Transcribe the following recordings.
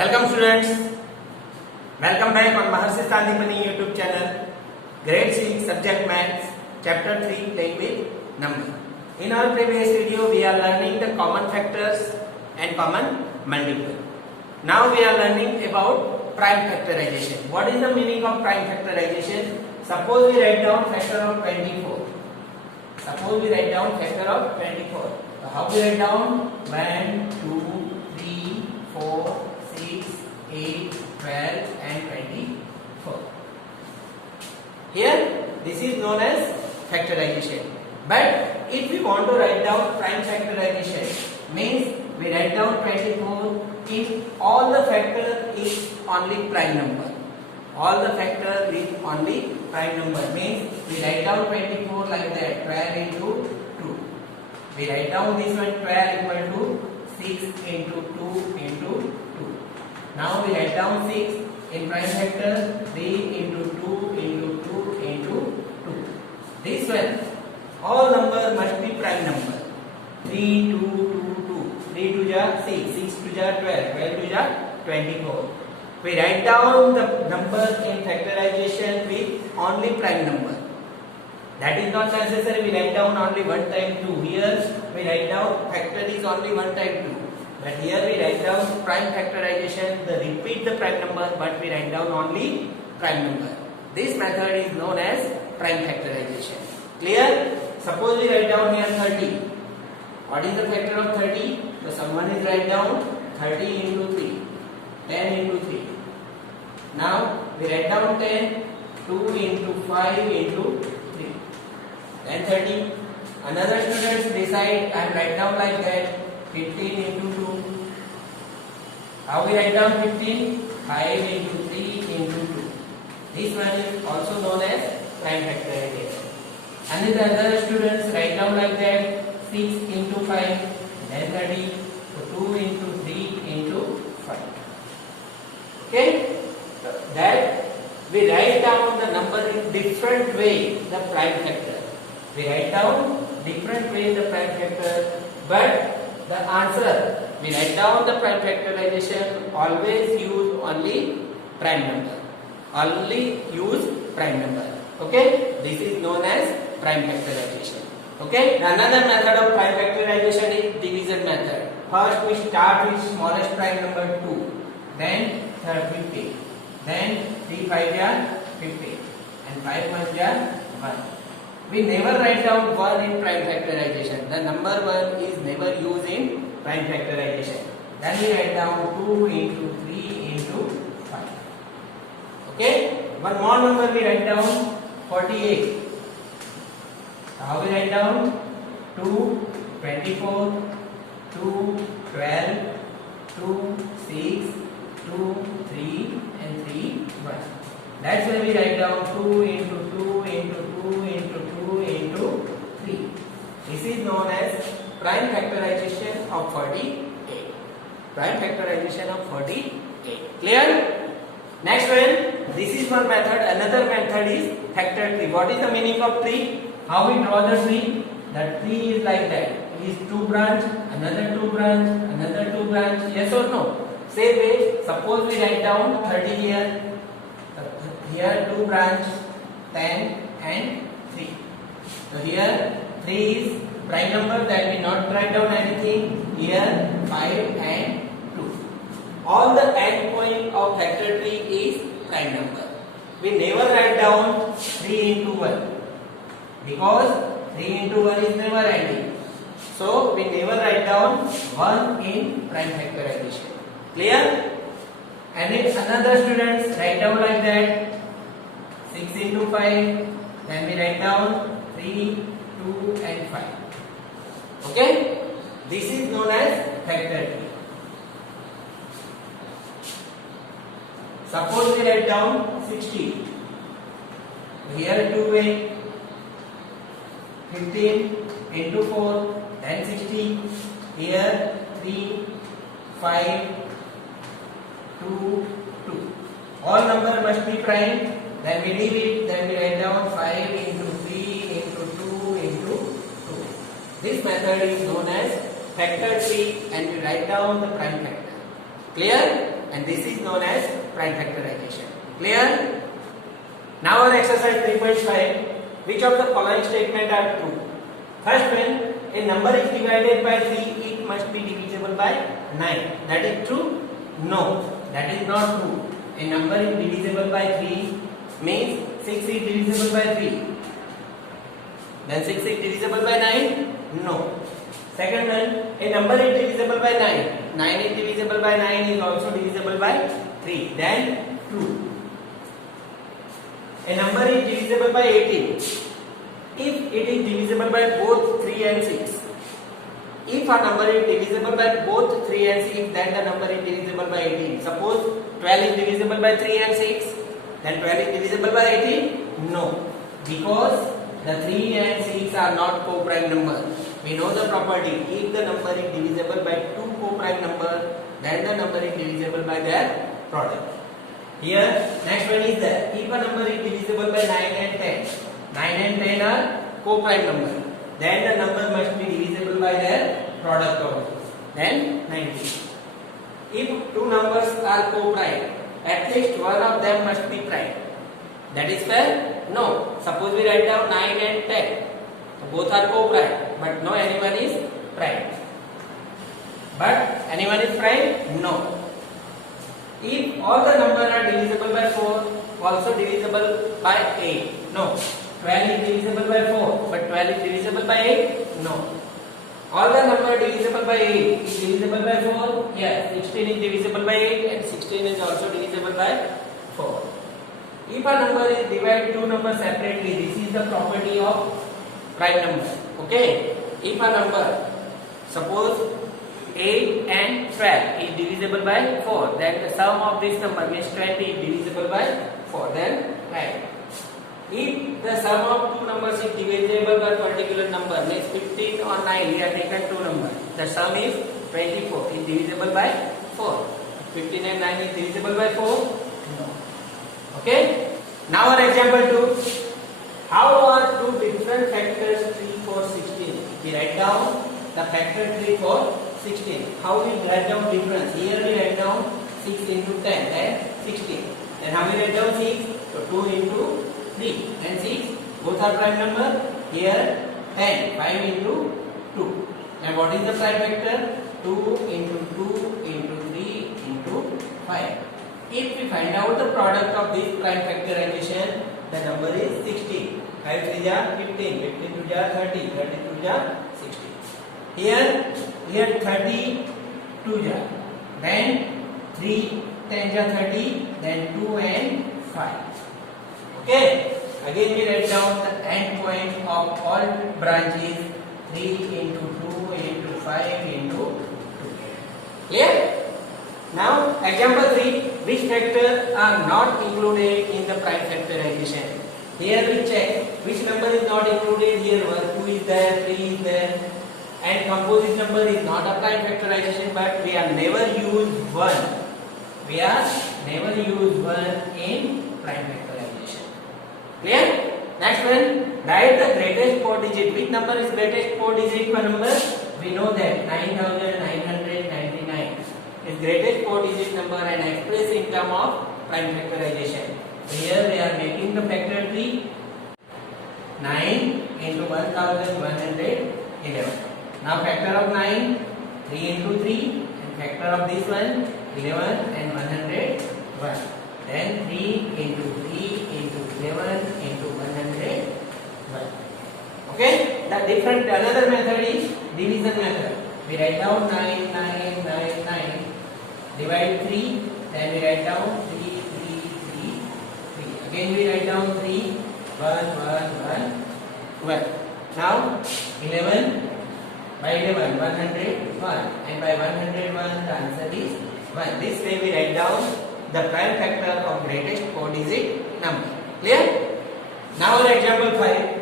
Welcome students, welcome back on Maharshi Sandipani YouTube channel, grade 6 subject maths, chapter 3 playing with number. In our previous video we are learning the common factors and common multiple. Now we are learning about prime factorization. What is the meaning of prime factorization? Suppose we write down factor of 24. Suppose we write down factor of 24. So how we write down? 1, 2, 3, 4, 6, 8, 12 and 24. Here this is known as factorization. But if we want to write down prime factorization, means we write down 24 if all the factor is only prime number. All the factor is only prime number, means we write down 24 like that, 12 into 2. We write down this one 12 equal to 6 into 2 into 2. Now we write down 6 in prime factor, 3 into 2 into 2 into 2. This one, all number must be prime number. 3, 2, 2, 2. 3 to ja 6, 6 to ja 12, 12 to ja 24. We write down the number in factorization with only prime number. That is not necessary we write down only one time 2. Here we write down factor is only one time 2. But here we write down prime factorization, repeat the prime number, but we write down only prime number. This method is known as prime factorization. Clear? Suppose we write down here 30. What is the factor of 30? So someone is write down 30 into 3, 10 into 3. Now we write down 10, 2 into 5 into 3, then 30. Another students decide and write down like that, 15 into 2. How we write down 15? 5 into 3 into 2. This one is also known as prime factorization. And the other students write down like that, 6 into 5, then 30. So 2 into 3 into 5. Okay? That we write down the number in different way, the prime factor. We write down different way the prime factor, but the answer, we write down the prime factorization, always use only prime number. Only use prime number. Okay? This is known as prime factorization. Okay? Another method of prime factorization is division method. First we start with smallest prime number 2, then third 50, then 3 5 ja 50 and 5 1 ja 1. We never write down 1 in prime factorization. The number 1 is never used in prime factorization. Then we write down 2 into 3 into 5. Okay? One more number we write down 48. How we write down? 2, 24, 2, 12, 2, 6, 2, 3 and 3, 1. That's why we write down 2 into 2 into 2 into 2 into 3. This is known as prime factorization of 48. Prime factorization of 48. Clear? Next one, this is one method. Another method is factor tree. What is the meaning of tree? How we draw the tree? The tree is like that. It is 2 branch, another 2 branch, another 2 branch. Yes or no? Same way, suppose we write down 30 here. Here 2 branch, 10 and 3. So here 3 is prime number, that we not write down anything. Here 5 and 2. All the end point of factor tree is prime number. We never write down 3 into 1 because 3 into 1 is never ending. So we never write down 1 in prime factorization. Clear? And if another students write down like that, 6 into 5, then we write down 3, 2 and 5. Okay? This is known as factor tree. Suppose we write down 60. Here 2 way, 15 into 4, then 60. Here 3, 5, 2, 2. All number must be prime. Then we leave it. Then we write down 5 into 3 into 2 into 2. This method is known as factor tree and we write down the prime factor. Clear? and this is known as prime factorization. Clear? Now our exercise 3.5. Which of the following statements are true? First one, a number is divided by 3, it must be divisible by 9. That is true? No, that is not true. A number is divisible by 3 means 6 is divisible by 3. Then 6 is divisible by 9? No. Second one, a number is divisible by 9. 9 is divisible by 9 is also divisible by 3. Then true. A number is divisible by 18 if it is divisible by both 3 and 6. If a number is divisible by both 3 and 6, then the number is divisible by 18. Suppose 12 is divisible by 3 and 6, then 12 is divisible by 18? No, because the 3 and 6 are not co-prime numbers. We know the property, if the number is divisible by two co-prime numbers, then the number is divisible by their product. Here, next one is that if a number is divisible by 9 and 10, 9 and 10 are co-prime numbers, then the number must be divisible by their product also. Then 19. If two numbers are co-prime, at least one of them must be prime. That is fair? No. Suppose we write down 9 and 10. So both are co-prime, but no anyone is prime. But anyone is prime? No. If all the numbers are divisible by 4, also divisible by 8. No. 12 is divisible by 4, but 12 is divisible by 8? No. All the numbers divisible by 8 is divisible by 4? Yes. 16 is divisible by 8 and 16 is also divisible by 4. If a number is divided two numbers separately, this is the property of prime number. Okay? If a number, suppose 8 and 12 is divisible by 4, then the sum of this number means 20 is divisible by 4, then add. If the sum of two numbers is divisible by particular number, means 15 or 9, we have taken two numbers, the sum is 24, is divisible by 4. 15 and 9 is divisible by 4? No. Okay? Now our example 2. How are two different factors 3 for 16? We write down the factor 3 for 16. How we write down difference? Here we write down 6 into 10, then 16. Then how we write down 6? So 2 into 3 and 6. Both are prime number. Here 10, 5 into 2. And what is the prime factor? 2 into 2 into 3 into 5. If we find out the product of this prime factorization, the number is 16. 5 3 ja 15, 15 2 ja 30, 30 2 ja 60. Here 32 ja, then 3 10 ja 30, then 2 and 5. Okay. Again we write down the end point of all branches, 3 into 2 into 5 into 2. Clear? Now example 3, which factors are not included in the prime factorization? Here we check which number is not included. Here 1, 2 is there, 3 is there, and composite number is not a prime factorization, but we are never use 1. We are never use 1 in prime factorization. Clear? Next one, write the greatest 4 digit. Which number is greatest 4 digit per number? We know that 9999 is greatest 4 digit number and expressed in term of prime factorization. So here we are making the factor 3. 9 into 1111. Now factor of 9, 3 into 3, and factor of this one, 11 and 101. Then 3 into 3 into 11 into 101. Okay? The different another method is division method. We write down 9, 9, 9, 9. Divide 3, then we write down 3, 3, 3, 3. Again we write down 3, 1, 1, 1, 12. Now 11 by 11, 101, and by 101 the answer is 1. This way we write down the prime factor of greatest 4 digit number. Clear? Now our example 5.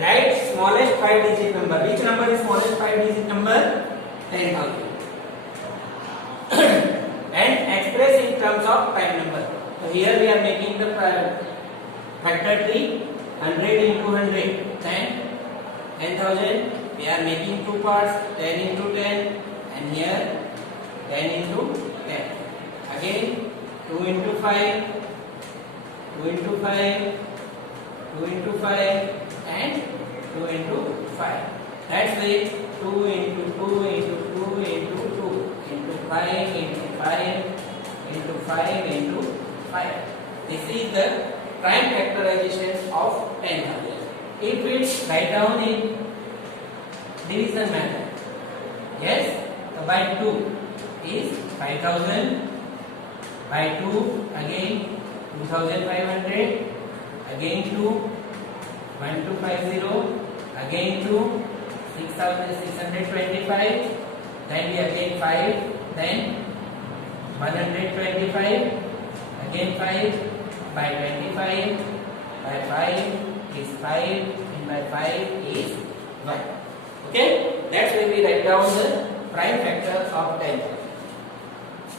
Write smallest 5 digit number. Which number is smallest 5 digit number? 10,000. And express in terms of prime number. So here we are making the factor 3, 100 into 100, 10,000. We are making two parts, 10 into 10, and here 10 into 10. again 2 into 5, 2 into 5, 2 into 5 and 2 into 5. That's why 2 into 2 into 2 into 2 into 5 into 5 into 5 into 5. This is the prime factorization of 10,000. If we write down in division method, yes, so by 2 is 5,000, by 2 again 2,500, again 2, 1250, again 2, 6,625, then we again 5, then 125, again 5, by 25, by 5 is 5, and by 5 is 1. Okay, that's why we write down the prime factor of 10.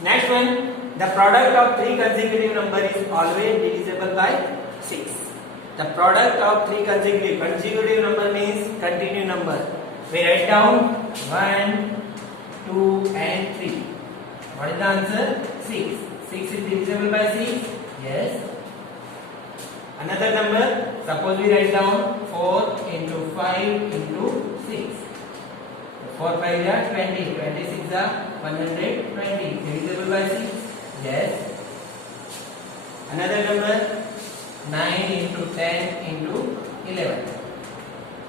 Next one, the product of three consecutive numbers is always divisible by 6. The product of three consecutive number means continuous number. We write down 1, 2 and 3. What is the answer? 6. 6 is divisible by 6? Yes. Another number, suppose we write down 4 into 5 into 6. 4 5 are 20, 26 are 120. Divisible by 6? Yes. Another number, 9 into 10 into 11.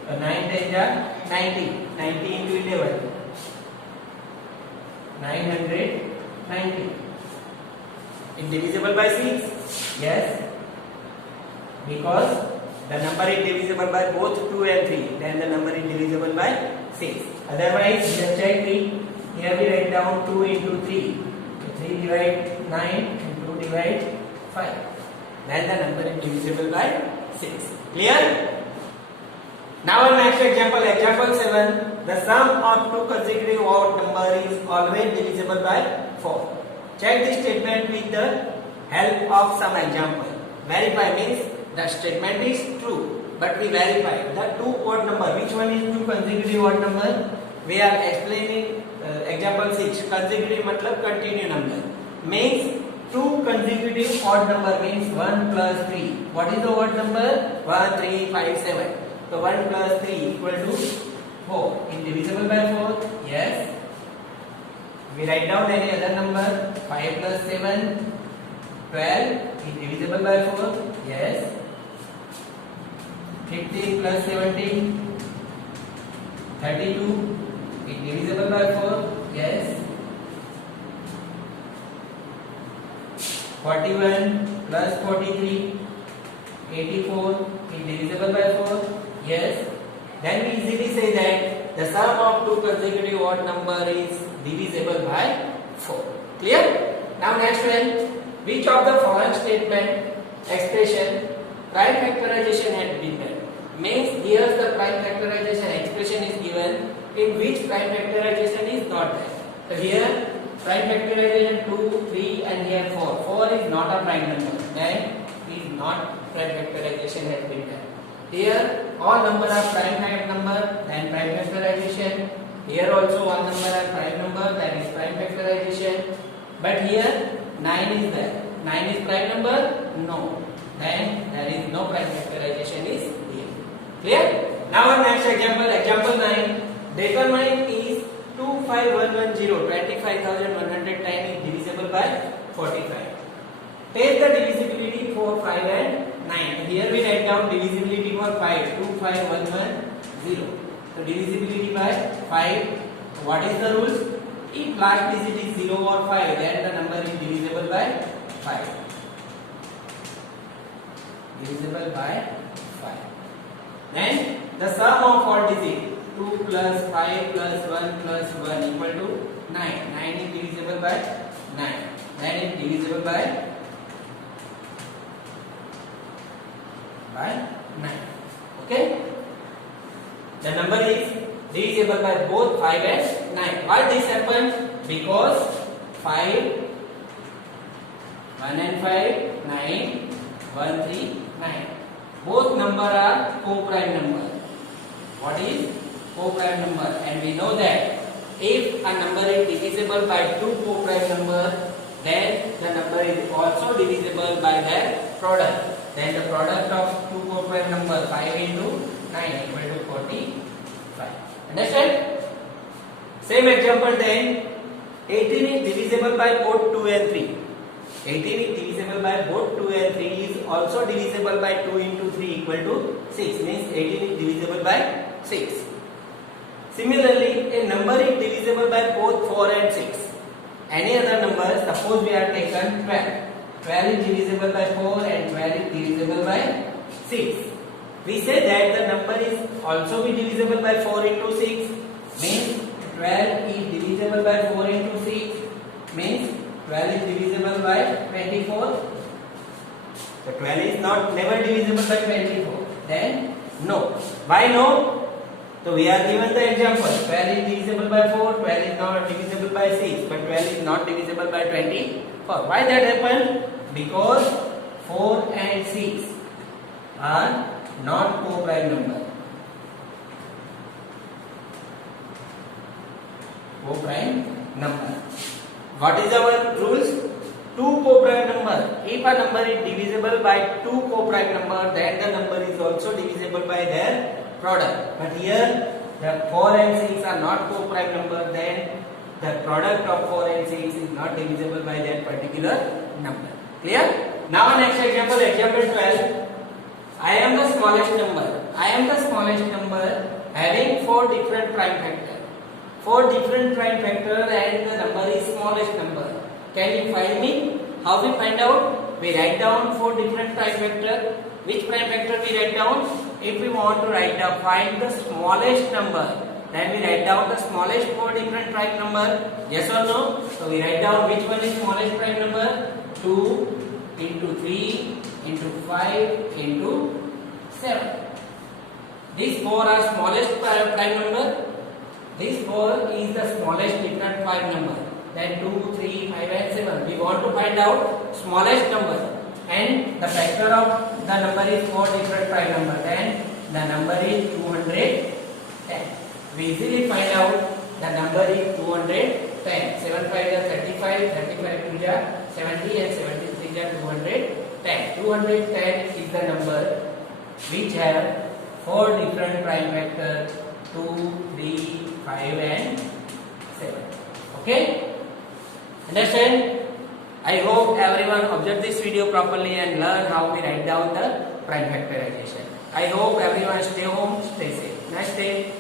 So 9 10 are 90. 90 into 11. 990. Indivisible by 6? Yes. Because the number is divisible by both 2 and 3. Then the number is divisible by 6. Otherwise, just check 3. Here we write down 2 into 3. So 3 divide 9 and 2 divide 5. Then the number is divisible by 6. Clear? Now our next example, example 7. The sum of two consecutive odd numbers is always divisible by 4. Check this statement with the help of some example. Verify means the statement is true, but we verify the two odd number. Which one is two consecutive odd number? We are explaining example 6. Consecutive matlab continue number. Means two consecutive odd number means 1 plus 3. What is the odd number? 1, 3, 5, 7. So 1 plus 3 equal to 4. Indivisible by 4? Yes. We write down any other number. 5 plus 7, 12. Indivisible by 4? Yes. 15 plus 17, 32. Indivisible by 4? Yes. 41 plus 43, 84. Indivisible by 4? Yes. Then we easily say that the sum of two consecutive odd number is divisible by 4. Clear? Now next one. Which of the following statement expression prime factorization had been done? Means here the prime factorization expression is given in which prime factorization is not there. So here prime factorization 2, 3 and here 4. 4 is not a prime number. Then is not prime factorization has been done. Here all number are prime number, then prime factorization. Here also all number are prime number, that is prime factorization. But here 9 is there. 9 is prime number? No. Then there is no prime factorization is here. Clear? Now our next example, example 9. Determine is 25110, 25,110 is divisible by 45. Take the divisibility for 5 and 9. Here we write down divisibility for 5, 25110. So divisibility by 5. What is the rules? If last digit is 0 or 5, then the number is divisible by 5. Divisible by 5. Then the sum of all digits 2 plus 5 plus 1 plus 1 equal to 9. 9 is divisible by 9. 9 is divisible by 9. Okay? The number is divisible by both 5 and 9. Why this happened? Because 5, 1 and 5, 9, 1, 3, 9. Both number are co-prime number. What is co-prime number? And we know that if a number is divisible by two co-prime number, then the number is also divisible by their product. Then the product of two co-prime number 5 into 9 equal to 45. Understand? Same example then, 18 is divisible by both 2 and 3. 18 is divisible by both 2 and 3 is also divisible by 2 into 3 equal to 6, means 18 is divisible by 6. Similarly, a number is divisible by both 4 and 6. Any other number, suppose we have taken 12. 12 is divisible by 4 and 12 is divisible by 6. We say that the number is also be divisible by 4 into 6, means 12 is divisible by 4 into 6, means 12 is divisible by 24. So 12 is not never divisible by 24. Then no. Why no? So we are given the example. 12 is divisible by 4, 12 is not divisible by 6, but 12 is not divisible by 24. Why that happened? Because 4 and 6 are not co-prime number. Co-prime number. What is our rules? Two co-prime number. If a number is divisible by two co-prime number, then the number is also divisible by their product. But here the 4 and 6 are not co-prime number, then the product of 4 and 6 is not divisible by that particular number. Clear? Now next example, example 12. I am the smallest number. I am the smallest number having 4 different prime factors. 4 different prime factors and the number is smallest number. Can you find me? How we find out? We write down 4 different prime factors. Which prime factor we write down? If we want to write down, find the smallest number, then we write down the smallest 4 different prime number. Yes or no? So we write down which one is smallest prime number? 2 into 3 into 5 into 7. These 4 are smallest prime number. This 4 is the smallest different prime number. Then 2, 3, 5 and 7. We want to find out smallest number. And the factor of the number is 4 different prime number. Then the number is 210. We easily find out the number is 210. 7 5 is 35, 35 2 is 70 and 73 is 210. 210 is the number which have 4 different prime factors, 2, 3, 5 and 7. Okay? Understand? I hope everyone observed this video properly and learn how we write down the prime factorization. I hope everyone stay home, stay safe. Nice day.